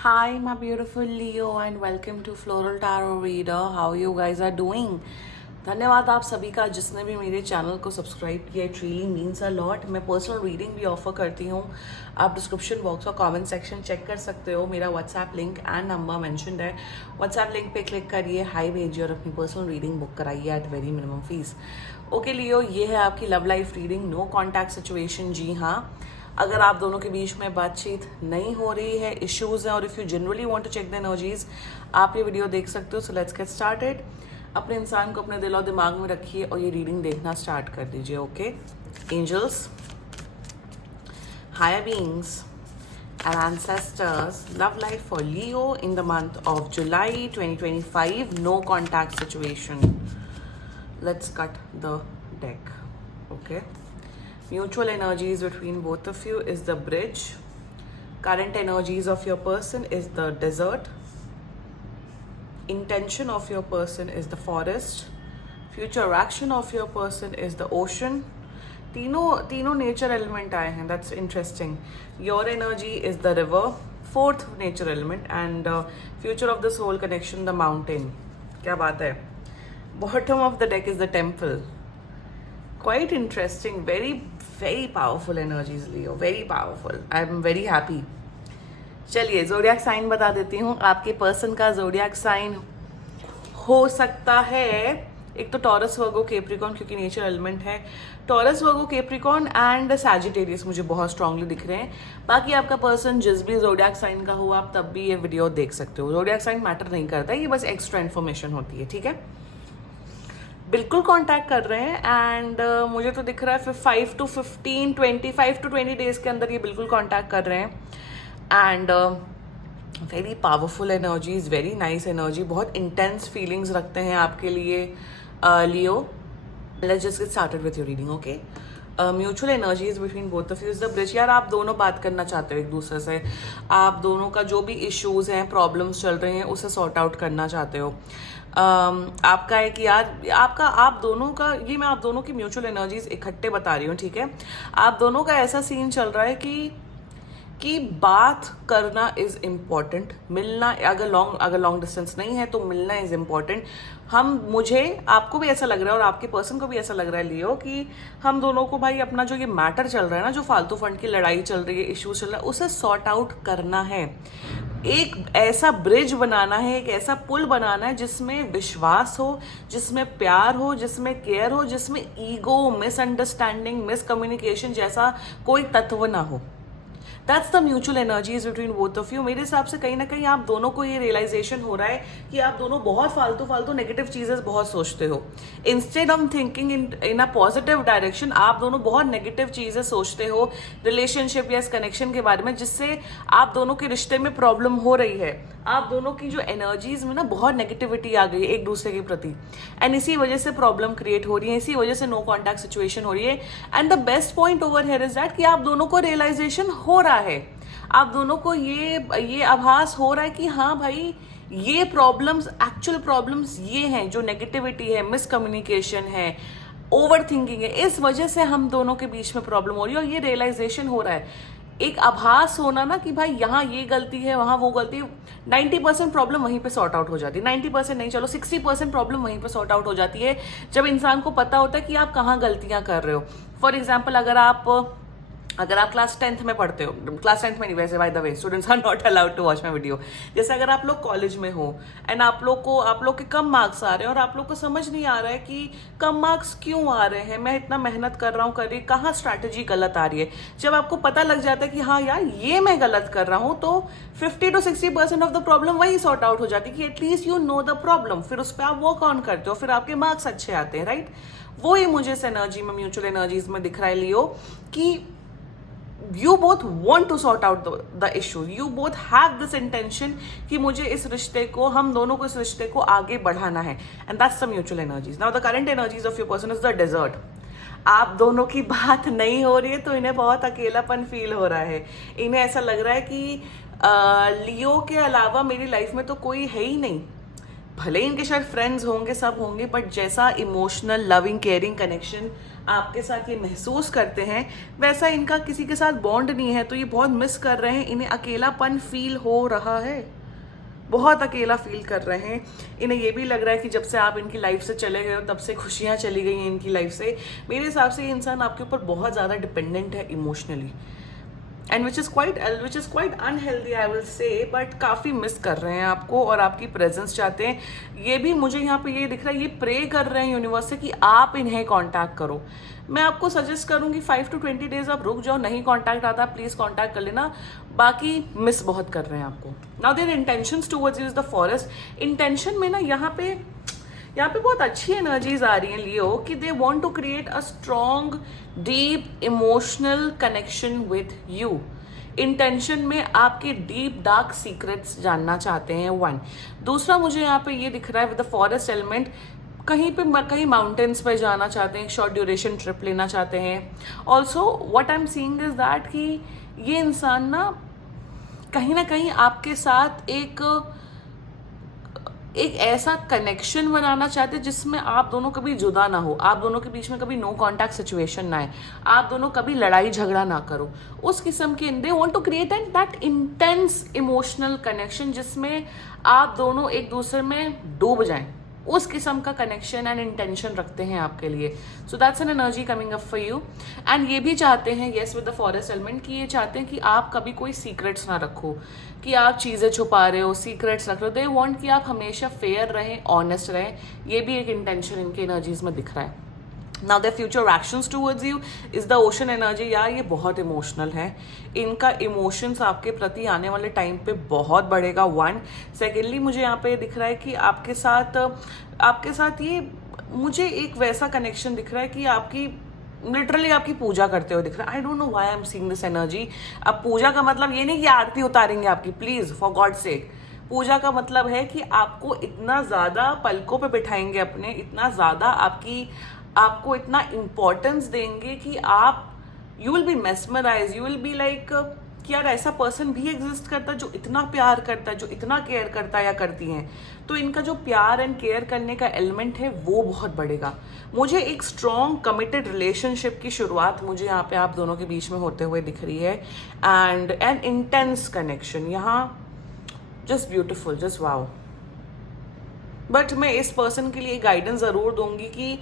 Hi, my beautiful Leo, and welcome to Floral Tarot Reader. How you guys are doing? धन्यवाद आप सभी का जिसने भी मेरे चैनल को सब्सक्राइब किया. It really means a lot. मैं पर्सनल रीडिंग भी ऑफर करती हूँ. आप डिस्क्रिप्शन बॉक्स और कमेंट सेक्शन चेक कर सकते हो. मेरा WhatsApp link and number mentioned है. व्हाट्सएप लिंक पे क्लिक करिए, हाई भेजिए और अपनी पर्सनल रीडिंग बुक कराइए at very minimum fees. Okay Leo, ये है आपकी love life reading. No contact situation. जी हाँ, अगर आप दोनों के बीच में बातचीत नहीं हो रही है, इश्यूज हैं, और if you generally want to check the energies, आप ये वीडियो देख सकते हो. So let's get started. अपने इंसान को अपने दिल और दिमाग में रखिए और ये रीडिंग देखना स्टार्ट कर दीजिए. Okay angels, higher beings and ancestors, love life for Leo in the month of July 2025. No contact situation. Let's cut the deck. Okay, mutual energies between both of you is the bridge. Current energies of your person is the desert. Intention of your person is the forest. Future action of your person is the ocean. तीनों nature element आए हैं. That's interesting. Your energy is the river, fourth nature element, and future of the soul connection the mountain. क्या बात है. Bottom of the deck is the temple. Quite interesting. Very very powerful energies Leo, very powerful. I am very happy. चलिए zodiac sign बता देती हूँ. आपके person का जोडियाक sign हो सकता है एक तो टॉरस, वर्गो, कैप्रिकॉर्न, क्योंकि नेचर एलिमेंट है. Taurus, Virgo, Capricorn and Sagittarius मुझे बहुत स्ट्रांगली दिख रहे हैं. बाकी आपका पर्सन जिस भी जोडियाक साइन का हो, आप तब भी ये वीडियो देख सकते हो. जोडियाक साइन मैटर नहीं करता, ये बस एक्स्ट्रा इन्फॉर्मेशन होती है. ठीक है, बिल्कुल कांटेक्ट कर रहे हैं. एंड मुझे तो दिख रहा है 5 to 15, 25 to 20 डेज के अंदर ये बिल्कुल कांटेक्ट कर रहे हैं. And very powerful energies, very nice energy. बहुत इंटेंस फीलिंग्स रखते हैं आपके लिए Leo. Let's just get started with your reading. Okay, mutual energies between both of you is the bridge. यार आप दोनों बात करना चाहते हो एक दूसरे से. आप दोनों का जो भी इश्यूज हैं, प्रॉब्लम्स चल रहे हैं, उसे सॉर्ट आउट करना चाहते हो. आपका है कि यार आप दोनों का, ये मैं आप दोनों की म्यूचुअल एनर्जीज इकट्ठे बता रही हूँ. ठीक है, आप दोनों का ऐसा सीन चल रहा है कि बात करना इज इम्पॉर्टेंट. मिलना, अगर लॉन्ग डिस्टेंस नहीं है तो मिलना इज इम्पॉर्टेंट. मुझे आपको भी ऐसा लग रहा है और आपके पर्सन को भी ऐसा लग रहा है लियो कि हम दोनों को भाई अपना जो ये मैटर चल रहा है ना, जो फालतू फंड की लड़ाई चल रही है, इश्यूज चल रहा है, उसे सॉर्ट आउट करना है. एक ऐसा ब्रिज बनाना है, एक ऐसा पुल बनाना है जिसमें विश्वास हो, जिसमें प्यार हो, जिसमें केयर हो, जिसमें ईगो, मिसअंडरस्टैंडिंग, मिसकम्युनिकेशन जैसा कोई तत्व ना हो. That's the mutual energies between both of you. मेरे हिसाब से कहीं ना कहीं आप दोनों को ये रियलाइजेशन हो रहा है कि आप दोनों बहुत फालतू नेगेटिव चीजें बहुत सोचते हो. Instead of thinking in a positive direction, आप दोनों बहुत नेगेटिव चीजें सोचते हो रिलेशनशिप या इस कनेक्शन के बारे में, जिससे आप दोनों के रिश्ते में प्रॉब्लम हो रही है. आप दोनों की जो एनर्जीज में ना बहुत नेगेटिविटी आ गई है एक दूसरे के प्रति, एंड इसी वजह से प्रॉब्लम क्रिएट हो रही है, इसी वजह से नो कॉन्टैक्ट सिचुएशन हो रही है. And the best point over here is that कि आप दोनों को रियलाइजेशन हो रहा है, आप दोनों को ये आभास हो रहा है कि हाँ भाई, ये प्रॉब्लम्स, एक्चुअल प्रॉब्लम्स ये हैं, जो नेगेटिविटी है, मिसकम्युनिकेशन है, ओवर थिंकिंग है, इस वजह से हम दोनों के बीच में प्रॉब्लम हो रही है. और ये रियलाइजेशन हो रहा है, एक आभास होना ना कि भाई यहाँ ये गलती है, वहाँ वो गलती है. 90% प्रॉब्लम वहीं पे सॉर्ट आउट हो जाती है. 90% नहीं, चलो 60% प्रॉब्लम वहीं पे सॉर्ट आउट हो जाती है जब इंसान को पता होता है कि आप कहाँ गलतियाँ कर रहे हो. फॉर एग्जाम्पल, अगर आप क्लास 10th में पढ़ते हो, क्लास 10th में नहीं, वैसे by the way students are not allowed to watch my video. जैसे अगर आप लोग कॉलेज में हो एंड आप लोग के कम मार्क्स आ रहे हैं और आप लोग को समझ नहीं आ रहा है कि कम मार्क्स क्यों आ रहे हैं, मैं इतना मेहनत कर रहा हूँ, कहाँ स्ट्रैटेजी गलत आ रही है. जब आपको पता लग जाता है कि हाँ यार ये मैं गलत कर रहा हूँ, तो 50 to 60% ऑफ द प्रॉब्लम वही सॉर्ट आउट हो जाती है कि at least you know the problem. फिर उस पर आप वर्क ऑन करते हो, फिर आपके मार्क्स अच्छे आते हैं. राइट, वो ही मुझे इस एनर्जी में, म्यूचुअल एनर्जीज में दिख रहा है लियो, कि you both want to sort out the issue. You both have this intention कि मुझे इस रिश्ते को, हम दोनों को इस रिश्ते को आगे बढ़ाना है. And that's the mutual energies. Now the current energies of your person is the desert. आप दोनों की बात नहीं हो रही है तो इन्हें बहुत अकेलापन फील हो रहा है. इन्हें ऐसा लग रहा है कि लियो के अलावा मेरी लाइफ में तो कोई है ही नहीं. भले इनके शायद फ्रेंड्स होंगे, सब होंगे, बट जैसा इमोशनल, लविंग, केयरिंग कनेक्शन आपके साथ ये महसूस करते हैं, वैसा इनका किसी के साथ बॉन्ड नहीं है, तो ये बहुत मिस कर रहे हैं, इन्हें अकेलापन फील हो रहा है, बहुत अकेला फील कर रहे हैं। इन्हें ये भी लग रहा है कि जब से आप इनकी लाइफ से चले गए हो तब से खुशियाँ चली गई हैं इनकी लाइफ से। मेरे हिसाब से ये इंसान आपके ऊपर बहुत ज़्यादा डिपेंडेंट है emotionally, and which is quite unhealthy I will say, but काफ़ी मिस कर रहे हैं आपको और आपकी प्रेजेंस चाहते हैं। ये भी मुझे यहाँ पे ये दिख रहा है, ये प्रे कर रहे हैं यूनिवर्स से कि आप इन्हें कांटेक्ट करो। मैं आपको सजेस्ट करूँगी 5 to 20 डेज आप रुक जाओ, नहीं कांटेक्ट आता प्लीज़ कांटेक्ट कर लेना, बाकी मिस बहुत कर रहे हैं आपको। Now their intentions towards you is the forest. Intention में ना यहाँ पे बहुत अच्छी एनर्जीज आ रही हैं लियो, कि they want to create a strong deep emotional connection with you. Intention में आपके डीप डार्क सीक्रेट्स जानना चाहते हैं, वन। दूसरा मुझे यहाँ पे ये दिख रहा है विद द फॉरेस्ट एलिमेंट, कहीं माउंटेन्स पे जाना चाहते हैं, शॉर्ट ड्यूरेशन ट्रिप लेना चाहते हैं। Also what I am seeing is that कि ये इंसान ना कहीं आपके साथ एक ऐसा कनेक्शन बनाना चाहते हैं जिसमें आप दोनों कभी जुदा ना हो, आप दोनों के बीच में कभी नो कांटेक्ट सिचुएशन ना है, आप दोनों कभी लड़ाई झगड़ा ना करो, उस किस्म के। They want to create an that intense emotional connection जिसमें आप दोनों एक दूसरे में डूब जाएं, उस किस्म का कनेक्शन एंड इंटेंशन रखते हैं आपके लिए। So that's an energy coming up for you. And ये भी चाहते हैं, yes with the forest element, कि ये चाहते हैं कि आप कभी कोई सीक्रेट्स ना रखो, कि आप चीज़ें छुपा रहे हो, सीक्रेट्स रख रहे हो। दे वांट कि आप हमेशा फेयर रहें, ऑनेस्ट रहें। ये भी एक इंटेंशन इनकी एनर्जीज में दिख रहा है। Now the future actions towards you is the ocean energy. यार ये बहुत इमोशनल है, इनका इमोशंस आपके प्रति आने वाले टाइम पे बहुत बढ़ेगा, वन। सेकेंडली मुझे यहाँ पे दिख रहा है कि आपके साथ ये मुझे एक वैसा कनेक्शन दिख रहा है कि आपकी लिटरली आपकी पूजा करते हुए दिख रहा है। I don't know why I am seeing this energy. अब पूजा का मतलब ये नहीं कि आरती उतारेंगे आपकी, प्लीज फॉर गॉड सेक। पूजा का मतलब है कि आपको इतना ज़्यादा पलकों पे बिठाएंगे अपने, इतना ज़्यादा आपको इतना इम्पोर्टेंस देंगे कि you will be mesmerise, you will be like कि यार ऐसा पर्सन भी एग्जिस्ट करता है जो इतना प्यार करता है, जो इतना केयर करता है या करती हैं। तो इनका जो प्यार एंड केयर करने का एलिमेंट है वो बहुत बढ़ेगा। मुझे एक स्ट्रॉन्ग कमिटेड रिलेशनशिप की शुरुआत मुझे यहाँ पे आप दोनों के बीच में होते हुए दिख रही है, एंड एन इंटेंस कनेक्शन यहाँ, just beautiful, just wow. But मैं इस पर्सन के लिए गाइडेंस ज़रूर दूंगी कि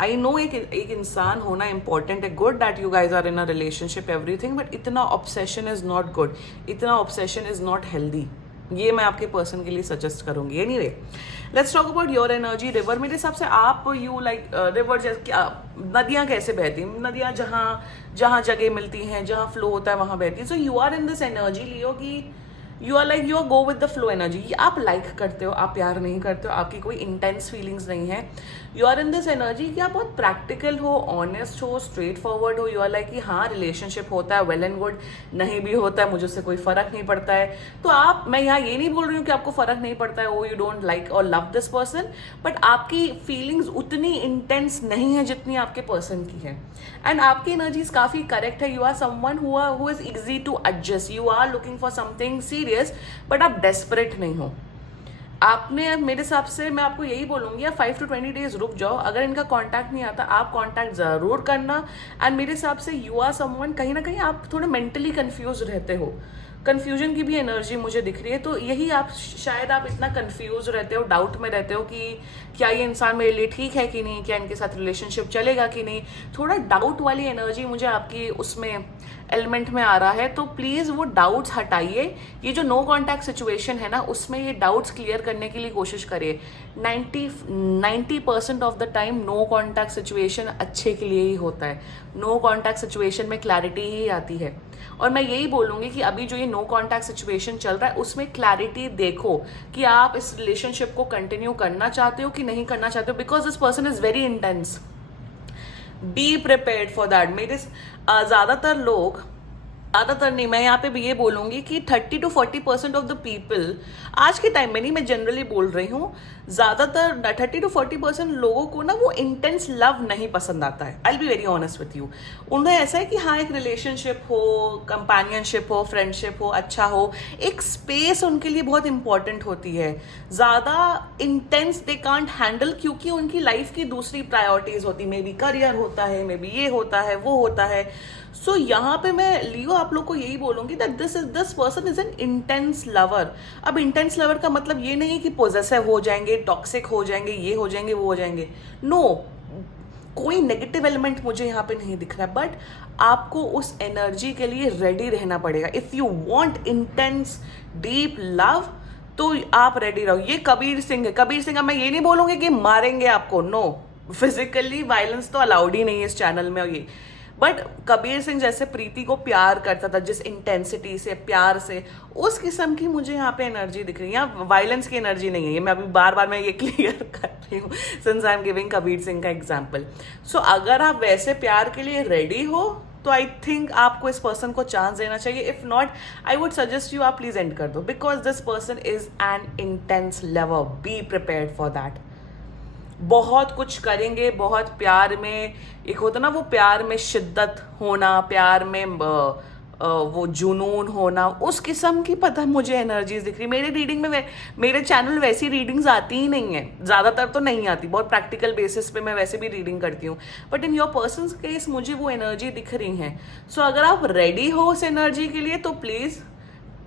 आई नो एक इंसान होना इंपॉर्टेंट है, good that you guys are in a relationship everything, but इतना ऑब्सेशन इज नॉट गुड, इतना ऑब्सेशन इज नॉट हेल्दी। ये मैं आपके पर्सन के लिए सजेस्ट करूंगी। Anyway, let's talk about your energy. River, मेरे हिसाब से आप यू लाइक रिवर, जैसे नदियाँ कैसे बहती हैं, नदियाँ जहाँ जगह मिलती हैं, जहाँ फ्लो होता है वहाँ बहती है। So you are in this energy Leo कि you are go with the flow energy. आप लाइक करते हो, आप प्यार नहीं करते हो, आपकी कोई इंटेंस फीलिंग्स नहीं है। You are in this energy कि आप बहुत प्रैक्टिकल हो, ऑनेस्ट हो, स्ट्रेट फॉरवर्ड हो। यू आर लाइक कि हाँ रिलेशनशिप होता है, वेल एंड गुड, नहीं भी होता है मुझे उससे कोई फर्क नहीं पड़ता है। तो मैं यहाँ ये नहीं बोल रही हूँ कि आपको फर्क नहीं पड़ता है, ओ यू डोंट लाइक और लव दिस पर्सन, बट आपकी फीलिंग्स उतनी इंटेंस नहीं है जितनी आपके पर्सन की है। एंड आपकी एनर्जीज काफी करेक्ट है। You are someone who is easy to adjust, you are looking for something serious, but आप डेस्परेट नहीं हो। आपने मेरे हिसाब से मैं आपको यही बोलूंगी, आप 5 to 20 डेज रुक जाओ। अगर इनका कांटेक्ट नहीं आता, आप कांटेक्ट जरूर करना। एंड मेरे हिसाब से यू आर समवन, कहीं ना कहीं आप थोड़े मेंटली कंफ्यूज रहते हो, कंफ्यूजन की भी एनर्जी मुझे दिख रही है। तो यही शायद आप इतना कंफ्यूज रहते हो, डाउट में रहते हो कि क्या ये इंसान मेरे लिए ठीक है कि नहीं, क्या इनके साथ रिलेशनशिप चलेगा कि नहीं। थोड़ा डाउट वाली एनर्जी मुझे आपकी उसमें एलिमेंट में आ रहा है। तो प्लीज़ वो डाउट्स हटाइए। ये जो नो कॉन्टैक्ट सिचुएशन है ना, उसमें ये डाउट्स क्लियर करने के लिए कोशिश करिए। 90% of the time no contact situation अच्छे के लिए ही होता है। नो कॉन्टैक्ट सिचुएशन में क्लैरिटी ही आती है। और मैं यही बोलूँगी कि अभी जो ये नो कॉन्टैक्ट सिचुएशन चल रहा है उसमें क्लैरिटी देखो कि आप इस रिलेशनशिप को कंटिन्यू करना चाहते हो कि नहीं करना चाहते हो, because this person is very intense. Be prepared for that. ज़्यादातर लोग ज़्यादातर नहीं, मैं यहाँ पे भी ये बोलूँगी कि 30 to 40% ऑफ द पीपल, आज के टाइम में नहीं, मैं जनरली बोल रही हूँ, ज़्यादातर 30 to 40% लोगों को ना वो इंटेंस लव नहीं पसंद आता है। I will be very honest with you. उन्हें ऐसा है कि हाँ, एक रिलेशनशिप हो, कंपेनियनशिप हो, फ्रेंडशिप हो, अच्छा हो, एक स्पेस उनके लिए बहुत इंपॉर्टेंट होती है। ज़्यादा इंटेंस दे कांट हैंडल, क्योंकि उनकी लाइफ की दूसरी प्रायोरिटीज होती, मे बी करियर होता है, मे बी ये होता है, वो होता है। सो यहाँ पे मैं लियो आप लोग को यही बोलूंगी that this person is an intense lover. अब इंटेंस लवर का मतलब ये नहीं कि पोजेसिव हो जाएंगे, टॉक्सिक हो जाएंगे, ये हो जाएंगे, वो हो जाएंगे। नो, कोई नेगेटिव एलिमेंट मुझे यहाँ पे नहीं दिख रहा है, बट आपको उस एनर्जी के लिए रेडी रहना पड़ेगा। If you want intense deep love तो आप रेडी रहो। ये कबीर सिंह है। कबीर सिंह, मैं ये नहीं बोलूंगी कि मारेंगे आपको, नो, फिजिकली वायलेंस तो अलाउड ही नहीं है इस चैनल में। और ये बट कबीर सिंह जैसे प्रीति को प्यार करता था, जिस इंटेंसिटी से, प्यार से, उस किस्म की मुझे यहाँ पे एनर्जी दिख रही है। यहाँ वायलेंस की एनर्जी नहीं है। ये मैं अभी बार बार मैं ये क्लियर कर रही हूँ since I am giving Kabir Singh का एग्जाम्पल। सो अगर आप वैसे प्यार के लिए रेडी हो तो आई थिंक आपको इस पर्सन को चांस देना चाहिए। If not, I would suggest you आप प्लीज एंड कर दो, because this person is an intense lover. Be prepared for that. बहुत कुछ करेंगे, बहुत प्यार में, एक होता ना वो प्यार में शिद्दत होना, प्यार में वो जुनून होना, उस किस्म की पता मुझे एनर्जीज दिख रही। मेरे रीडिंग में मेरे चैनल वैसी रीडिंग्स आती ही नहीं है, ज़्यादातर तो नहीं आती, बहुत प्रैक्टिकल बेसिस पे मैं वैसे भी रीडिंग करती हूँ, but in your person case मुझे वो एनर्जी दिख रही है। सो अगर आप रेडी हो उस एनर्जी के लिए तो प्लीज़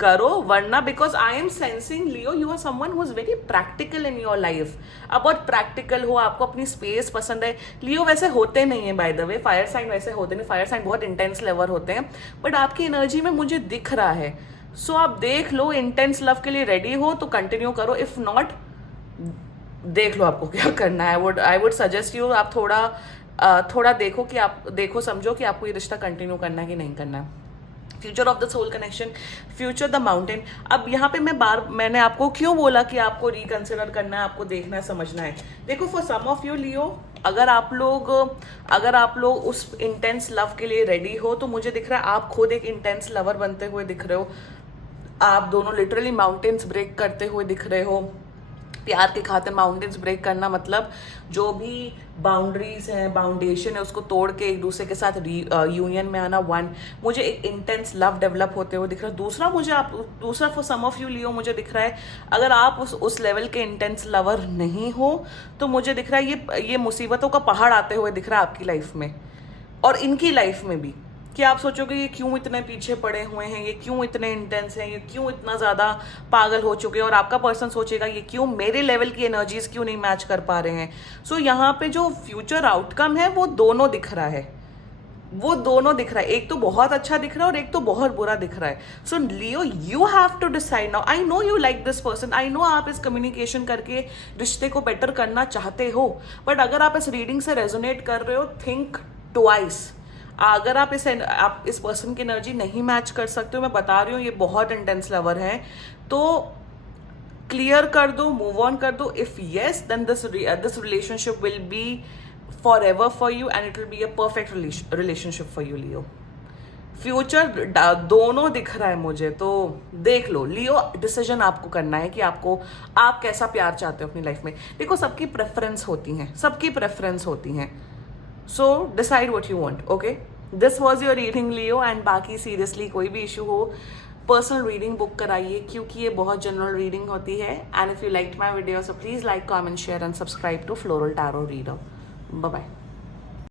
करो, वरना because I am sensing Leo you are someone who is very practical in your life. अब बहुत प्रैक्टिकल हो, आपको अपनी स्पेस पसंद है। लियो वैसे होते नहीं है, by the way, fire sign वैसे होते नहीं, फायर साइन बहुत इंटेंस लवर होते हैं, बट आपकी एनर्जी में मुझे दिख रहा है। सो आप देख लो, इंटेंस लव के लिए रेडी हो तो कंटिन्यू करो, इफ नॉट देख लो आपको क्या करना है। आई वुड सजेस्ट यू आप थोड़ा देखो कि आप देखो समझो कि आपको ये रिश्ता कंटिन्यू करना है कि नहीं करना है। Future of the soul connection, future the mountain. अब यहाँ पे मैंने आपको क्यों बोला कि आपको रिकंसिडर करना है, आपको देखना है, समझना है। देखो, फॉर सम ऑफ यू लियो, अगर आप लोग उस इंटेंस लव के लिए रेडी हो तो मुझे दिख रहा है आप खुद एक इंटेंस लवर बनते हुए दिख रहे हो। आप दोनों लिटरली माउंटेन्स ब्रेक करते हुए दिख रहे हो। प्यार के खातिर माउंटेन्स ब्रेक करना मतलब जो भी बाउंड्रीज हैं, बाउंडेशन है, उसको तोड़ के एक दूसरे के साथ यूनियन में आना। वन, मुझे एक इंटेंस लव डेवलप होते हुए दिख रहा है। दूसरा फॉर सम ऑफ यू लियो मुझे दिख रहा है अगर आप उस लेवल के इंटेंस लवर नहीं हो तो मुझे दिख रहा है ये मुसीबतों का पहाड़ आते हुए दिख रहा है आपकी लाइफ में और इनकी लाइफ में भी, कि आप सोचोगे ये क्यों इतने पीछे पड़े हुए हैं, ये क्यों इतने इंटेंस हैं, ये क्यों इतना ज़्यादा पागल हो चुके हैं, और आपका पर्सन सोचेगा ये क्यों मेरे लेवल की एनर्जीज क्यों नहीं मैच कर पा रहे हैं। सो यहाँ पे जो फ्यूचर आउटकम है वो दोनों दिख रहा है, एक तो बहुत अच्छा दिख रहा है और एक तो बहुत बुरा दिख रहा है। So Leo, you have to decide now. I know you like this person, I know आप इस कम्युनिकेशन करके रिश्ते को बेटर करना चाहते हो, बट अगर आप इस रीडिंग से रेजोनेट कर रहे हो, थिंक ट्वाइस। अगर आप इस पर्सन की एनर्जी नहीं मैच कर सकते हो, मैं बता रही हूँ ये बहुत इंटेंस लवर है, तो क्लियर कर दो, मूव ऑन कर दो। If yes, then this relationship will be forever for you and it will be a perfect relationship for you Leo. Future दोनों दिख रहा है मुझे, तो देख लो लियो। डिसीजन आपको करना है कि आप कैसा प्यार चाहते हो अपनी लाइफ में। देखो, सबकी प्रेफरेंस होती हैं, so decide what you want. Okay, this was your reading Leo. And बाकी सीरियसली कोई भी इशू हो, पर्सनल रीडिंग बुक कराइए, क्योंकि ये बहुत जनरल रीडिंग होती है। And if you liked my video, so please like, comment, share and subscribe to floral tarot reader. Bye bye.